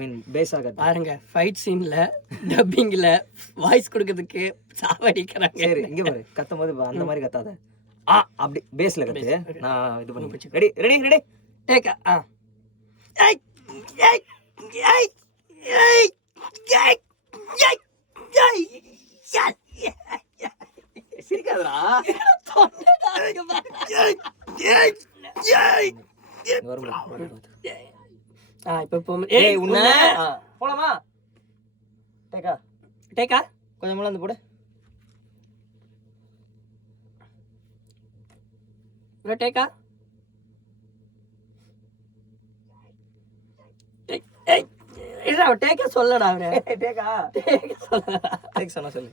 மீன் பேஸா கத்தி. பாருங்க ஃபைட் சீன்ல டப்பிங்ல வாய்ஸ் கொடுக்கிறதுக்கு சாவடிக்கிறாங்க. சரி இங்க பாரு, கத்தும் போது அந்த மாதிரி கத்தாத. அப்படி பேஸ்ல கத்து. நான் இது பண்ணி ரெடி ரெடி ரெடி டேக் ஏய் ஏய் ஏய் ஏய் ஏய் ஏய் ஏய் சிரிக்காதடா. ஏய் உன்ன போலாமா? டேக்கா கொஞ்சம் முள்ள வந்து போடு. டேக்கா டேக்கா சொல்லடா அவரு. டேக்கா டேக் சொன்னா சொல்லு.